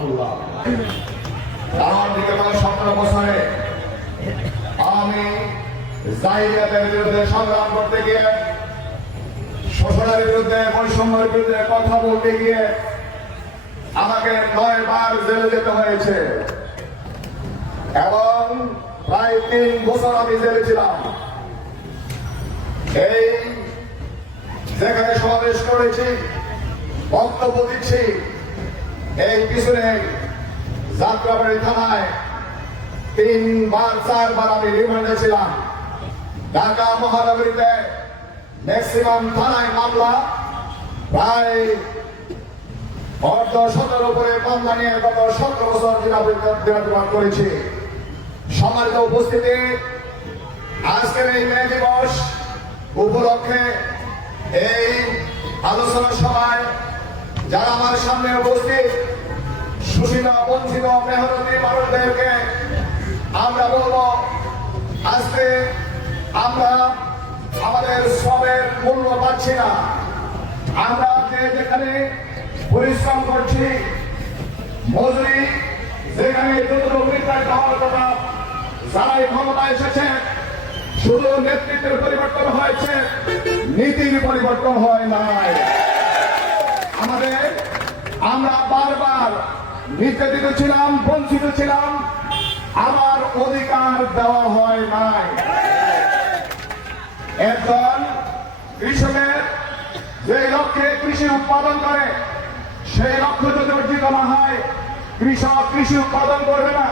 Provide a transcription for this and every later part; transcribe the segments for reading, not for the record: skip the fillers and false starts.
রহমতুল্লাহ। কারণ বিগত 17 বছরে আমি জাহিলিয়াতের বিরুদ্ধে সংগ্রাম করতে গিয়ে, শোষণের বিরুদ্ধে, বৈষম্যের বিরুদ্ধে কথা বলতে গিয়ে আমাকে 9 বার জেলে যেতে হয়েছে এবং প্রায় 3 বছর আমি জেলে ছিলাম। এই যেখানে সমাবেশ করেছি, বক্তব্য দিচ্ছি, এই পিছনে যাত্রাবাড়ি থানায় 3 বার 4 বার আমি রিমান্ডে ছিলাম। ঢাকা মহানগরীতে ম্যাক্সিমাম থানায় মামলা প্রায় 17 উপরে মামলা নিয়ে গত 17 বছর দিনাতিপাত করেছি। সম্মানিত উপস্থিতি, আজকের এই মে দিবস উপলক্ষে এই আলোচনা সভায় যারা আমার সামনে উপস্থিত, শোষিত বঞ্চিত মেহনতি মানুষদেরকে আমরা বলবো, আজকে আমরা আমাদের শ্রমের মূল্য পাচ্ছি না। আমরা যেখানে পরিশ্রম করছি, মজুরি যেখানে হওয়ার কথা, যারাই ক্ষমতা এসেছে শুধু নেতৃত্বের পরিবর্তন হয়েছে, নীতির পরিবর্তন হয় নাই। আমরা বারবার নির্যাতিত ছিলাম, বঞ্চিত ছিলাম, আমার অধিকার দেওয়া হয় নাই। একজন কৃষকের যে লক্ষ্যে কৃষি উৎপাদন করে, সেই লক্ষ্য যদি অর্জিত না হয়, কৃষক কৃষি উৎপাদন করবে না।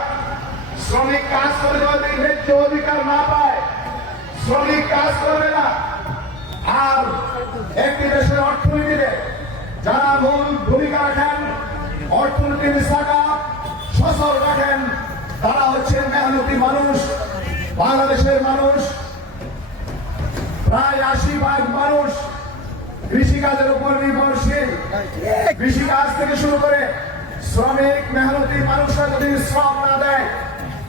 শ্রমিক কাজ করে যদি ন্যায্য অধিকার না পায়, শ্রমিক কাজ করবে না। আর একটি দেশের অর্থনীতিতে যারা মূল ভূমিকা রাখেন, অর্থনীতির শাখা সচল রাখেন, তারা হচ্ছেন মেহনতি মানুষ। বাংলাদেশের মানুষ প্রায় 80% মানুষ কৃষিকাজের উপর নির্ভরশীল। কৃষিকাজ থেকে শুরু করে শ্রমিক মেহনতি মানুষরা যদি শ্রম না দেয়,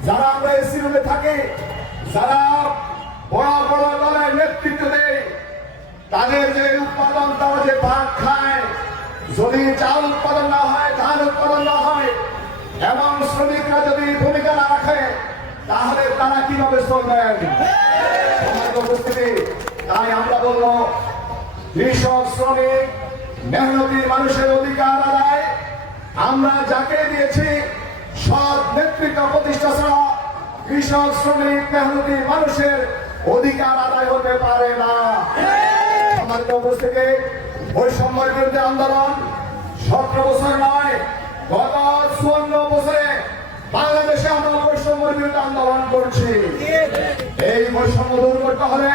যারা আমরা এসি রুমে থাকি, যারা বড় বড় দলের নেতৃত্ব দেয়, তাদের যে উৎপাদন, তারা যে ভাগ খায়, যদি চাল উৎপাদন না হয়, ধান উৎপাদন না হয় এবং শ্রমিকরা যদি ভূমিকা না রাখে, তাহলে তারা কিভাবে চলবেন? উপস্থিতি, তাই আমরা বলবো, কৃষক শ্রমিক মেহনতি মানুষের অধিকার আদায় আমরা যাকে দিয়েছি, সৎ নেতৃত্ব প্রতিষ্ঠা ছাড়া কৃষক শ্রমিক মেহনতি মানুষের অধিকার আদায় হতে পারে না। সম্মানিত উপস্থিতি, বৈষম্যের বিরুদ্ধে আন্দোলন 17 বছর নয়, গত 54 বছরে বাংলাদেশে আমরা বৈষম্যের বিরুদ্ধে আন্দোলন করছি। এই বৈষম্য দূর করতে হলে,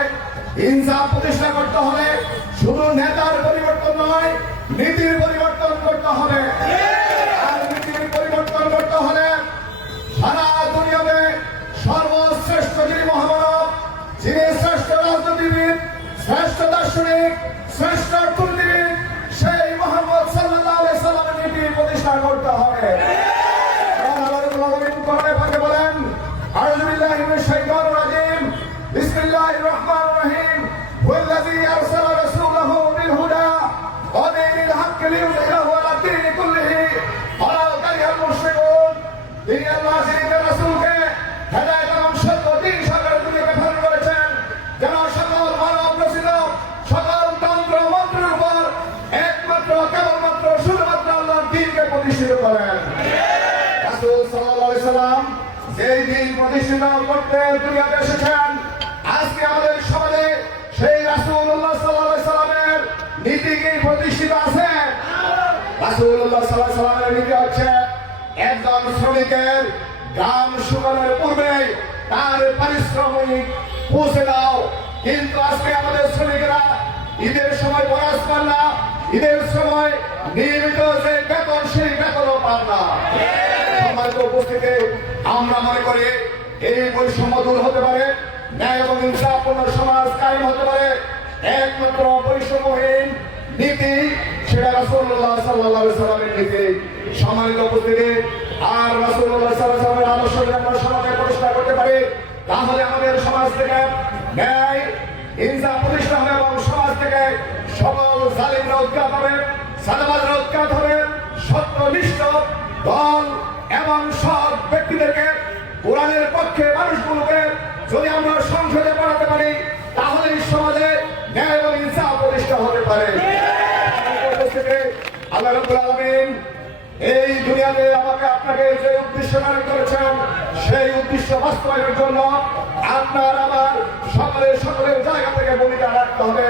ইনসাফ প্রতিষ্ঠা করতে হলে, শুধু নেতার পরিবর্তন নয়, নীতির পরিবর্তন করতে হবে। আর নীতির পরিবর্তন করতে হলে সারা দুনিয়াতে সর্বশ্রেষ্ঠ যিনি মহামানব, যিনি শ্রেষ্ঠ রাজনীতিবিদ, শ্রেষ্ঠ দার্শনিক, শ্রেষ্ঠ অর্থনীতিবিদ, সেই মুহাম্মদ সাল্লাল্লাহু আলাইহি সাল্লামের নীতি প্রতিষ্ঠা করতে হবে। বলেন, আউযু বিল্লাহি মিনাশ শাইতানির রাজিম, বিসমিল্লাহির রহমানির রহিম, ওয়াল্লাযী আরসালা রাসূলাহু বিল হুদা ওয়া দীনিল হাক্কি লিইয়ুযহিরাহু আলা দীনি কুল্লিহি ওয়ালাউ কারিহাল মুশরিকুন। তিনি আল্লাহ যিনি রাসূলকে হেদায়েত এবং সত্য দ্বীন সাগরে দুনিয়াকে প্রেরণ করেছেন, যেন সকল মানব রচিত সকল তন্ত্র মন্ত্রের উপর একমাত্র কেবলমাত্র শুধুমাত্র আল্লাহর দ্বীনকে প্রতিষ্ঠিত করেন। রাসূল সাল্লাল্লাহু আলাইহি সাল্লাম যেই দিন প্রতিষ্ঠিত করতে দুনিয়াতে এসেছেন, আজকে আমাদের সমাজে সেই রাসূলুল্লাহ সাল্লাল্লাহু আলাইহি সাল্লামের নীতি কি প্রতিষ্ঠিত আছে? রাসূলুল্লাহ সাল্লাল্লাহু আলাইহি সাল্লামের নীতি হচ্ছে, একজন শ্রমিকের গ্রাম শুকানোর পূর্বে তার পারিশ্রমিক পৌঁছে দাও। কিন্তু আজকে আমাদের শ্রমিকেরা ঈদের সময় বোনাস পান না, ঈদের সময় নিয়মিত যে বেতন, সেই বেতনও পান না। সম্মানিত উপস্থিতি, আমরা মনে করি এই বৈষম্য দূর হতে পারে, ন্যায় এবং ইনসাফপূর্ণ সমাজ কায়েম হতে পারে একমাত্র বৈষম্যহীন নীতি, সেটা রাসূলুল্লাহ সাল্লাল্লাহু আলাইহি সাল্লামের নীতি। সম্মানিত উপস্থিতি, আর রাসূলুল্লাহ সাল্লাল্লাহু আলাইহি সাল্লামের আদর্শ যদি আমরা সমাজে প্রতিষ্ঠা করতে পারি, তাহলে আমাদের সমাজ থেকে ন্যায় ইনসাফ প্রতিষ্ঠা হবে এবং সমাজ থেকে সকল জালিমরা উৎখাত হবে, সাদাবাদরা উৎখাত হবে, সত্যনিষ্ঠ দল এবং সব ব্যক্তিদেরকে, কোরআনের পক্ষে মানুষগুলোকে যদি আমরা সংসদে পাঠাতে পারি, তাহলে এই সমাজে ন্যায় এবং ইনসাফ প্রতিষ্ঠা হতে পারে। আল্লাহ রাব্বুল আলামিন এই দুনিয়াতে আমাকে আপনাকে যে উদ্দেশ্য ধারণ করেছেন, সেই উদ্দেশ্য বাস্তবায়নের জন্য আপনার আমার সকলের জায়গা থেকে ভূমিকা রাখতে হবে।